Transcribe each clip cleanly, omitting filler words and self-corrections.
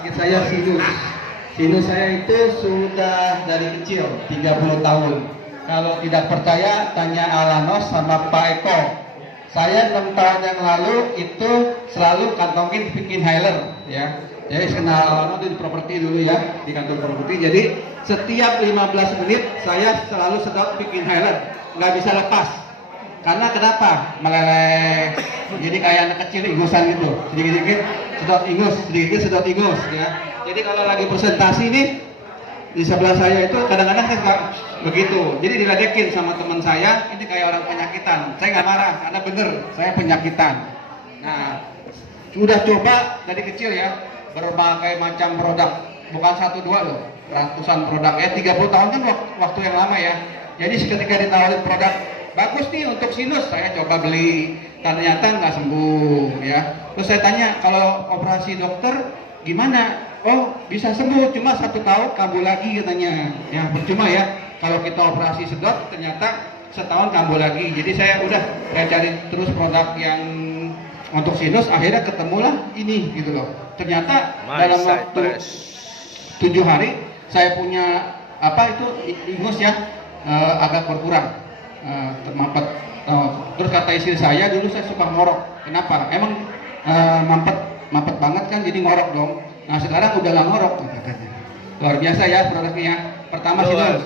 penyakit saya sinus. Sinus saya itu sudah dari kecil, 30 tahun. Kalau tidak percaya, tanya Alanos sama Pak Eko. Saya 6 tahun yang lalu itu selalu kantongin bikin inhaler, ya. Jadi kenal Alanos di properti dulu ya, di kantor properti. Jadi setiap 15 menit saya selalu sedot bikin inhaler, nggak bisa lepas. Karena kenapa? Meleleh. Jadi kayak anak kecil ingusan gitu. Sedikit-sedikit sedot ingus, sedikit sedot ingus ya. Jadi kalau lagi presentasi nih di sebelah saya itu kadang-kadang saya suka begitu. Jadi diledekin sama teman saya, ini kayak orang penyakitan. Saya nggak marah karena bener saya penyakitan. Nah, sudah coba dari kecil ya berbagai macam produk, bukan 1 2 loh, ratusan produk ya. 30 tahun kan waktu yang lama ya. Jadi ketika ditawarin produk bagus nih untuk sinus, saya coba beli, ternyata nggak sembuh ya. Terus saya tanya, kalau operasi dokter gimana? Oh bisa sembuh, cuma 1 tahun kambuh lagi katanya. Ya percuma ya, kalau kita operasi sedot ternyata setahun kambuh lagi. Jadi saya cari terus produk yang untuk sinus, akhirnya ketemulah ini gitu loh. Ternyata dalam waktu 7 hari saya punya ingus ya agak berkurang. Mampet. Terus kata istri saya, dulu saya suka ngorok. Kenapa? Emang mampet banget kan, jadi ngorok dong. Nah sekarang udah nggak ngorok katanya. Luar biasa ya produknya. Pertama sinus.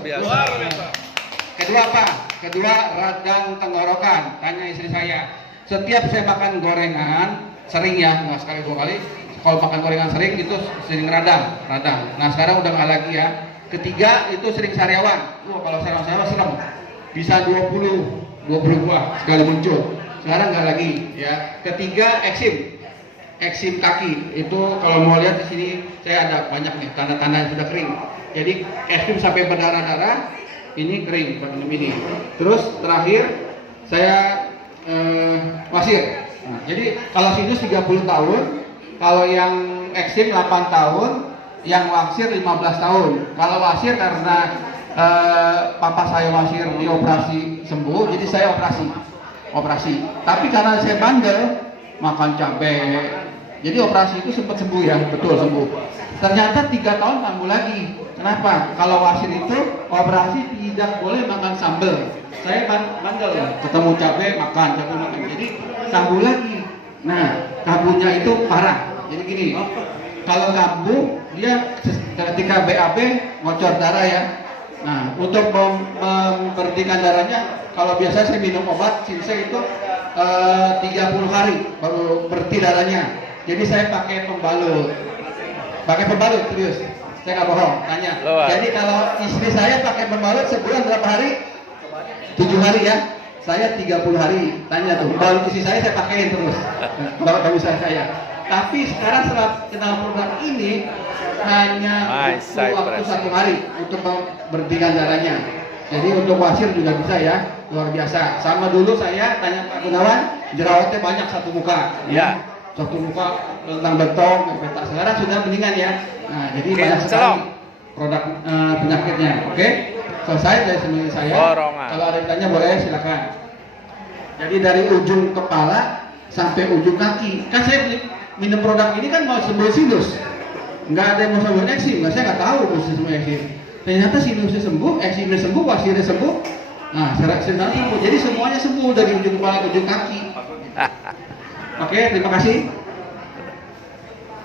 Kedua apa? Kedua radang tenggorokan. Tanya istri saya. Setiap saya makan gorengan, sering ya, nggak sekali 2 kali. Kalau makan gorengan sering itu sering radang. Nah sekarang udah nggak lagi ya. Ketiga itu sering sariawan. Kalau sariawan serem. Bisa 22 sekali muncul. Sekarang nggak lagi ya. Ketiga eksim kaki. Itu kalau mau lihat di sini saya ada banyak nih tanda-tanda yang sudah kering. Jadi eksim sampai berdarah-darah, ini kering ini. Terus terakhir saya wasir. Nah, jadi kalau sinus 30 tahun, kalau yang eksim 8 tahun, yang wasir 15 tahun. Kalau wasir karena papa saya wasir dioperasi sembuh, jadi saya operasi. Tapi karena saya bandel makan cabai, jadi operasi itu sempat sembuh ya, betul sembuh. Ternyata 3 tahun kambuh lagi. Kenapa? Kalau wasir itu operasi tidak boleh makan sambal. Saya bandel ya, ketemu cabai makan, jadi kambuh lagi. Nah, kambuhnya itu parah. Jadi gini, kalau kambuh dia ketika BAB ngocor darah ya. Nah, untuk memberhentikan darahnya, kalau biasa saya minum obat Sinse itu 30 hari baru berhenti darahnya. Jadi saya pakai pembalut. Serius. Saya nggak bohong, tanya. Jadi kalau istri saya pakai pembalut sebulan berapa hari? 7 hari ya. Saya 30 hari. Tanya tuh, pembalut istri saya pakaiin terus. Baru kamu saya. Tapi sekarang setelah kenal produk ini hanya waktu 1 hari untuk berhentikan darahnya. Jadi untuk wasir juga bisa ya, luar biasa. Sama dulu saya tanya Pak Gunawan, jerawatnya banyak satu muka. Ya. Satu muka tentang betong, petak. Sekarang sudah mendingan ya. Nah, jadi banyak sekali produk penyakitnya. Oke? Selesai dari sini saya. Kalau ada yang tanya boleh silakan. Jadi dari ujung kepala sampai ujung kaki. Kan saya minum produk ini kan mau sembuh sinus. Nggak ada yang mau sembuh eksim, saya nggak tahu mau sembuh eksim. Ternyata sinusnya sembuh, eksimnya sembuh, wasirnya sembuh. Nah, sekarang sembuh. Jadi semuanya sembuh dari ujung kepala ke ujung kaki. Oke, terima kasih.